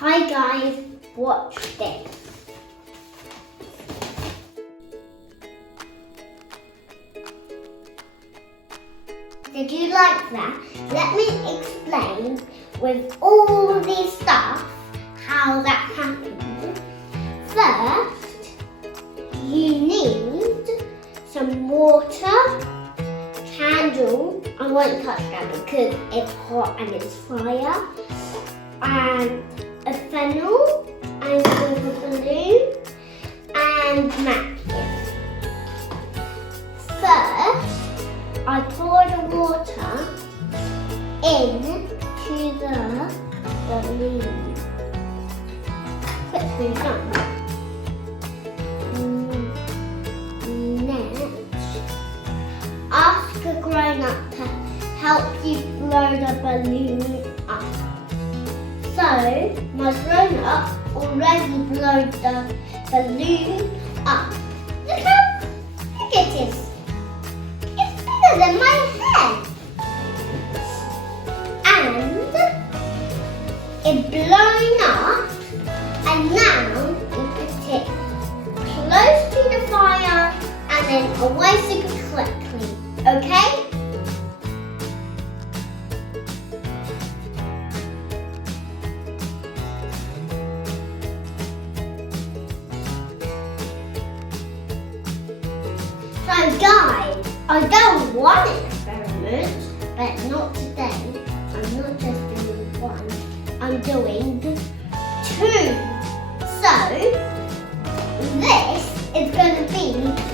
Hi guys, watch this. Did you like that? Let me explain with all this stuff how that happened. First, you need some water, candle. I won't touch that because it's hot and it's fire. And a funnel, and a balloon, and matches. First, I pour the water into the balloon. Quickly done. Next, ask a grown-up to help you blow the balloon up. So, my grown-up already blew the balloon up. Look how big it is. It's bigger than my head. And it's blown up, and now you put it close to the fire and then away super quickly, okay? So guys, I've done one experiment, but not today. I'm not just doing one, I'm doing two. So, this is going to be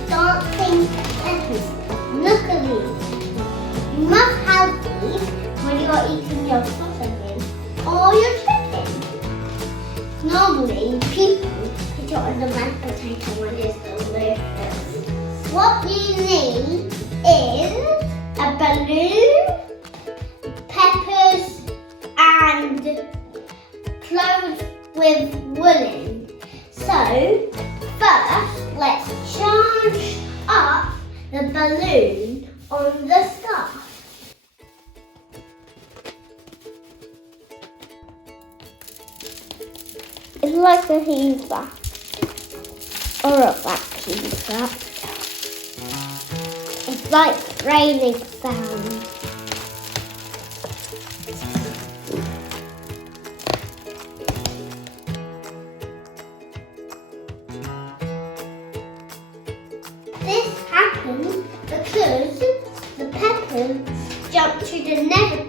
dancing peppers. Look at these. You must have these when you're eating your sausage or your chicken. Normally, people put it on the mashed potato when it's delicious. What you need is a balloon, peppers, and clothes with woollen. So, first, let's charge up the balloon on the scarf. It's like a heater or a vacuum truck. It's like raining sound. This happened because the peppers jumped to the nether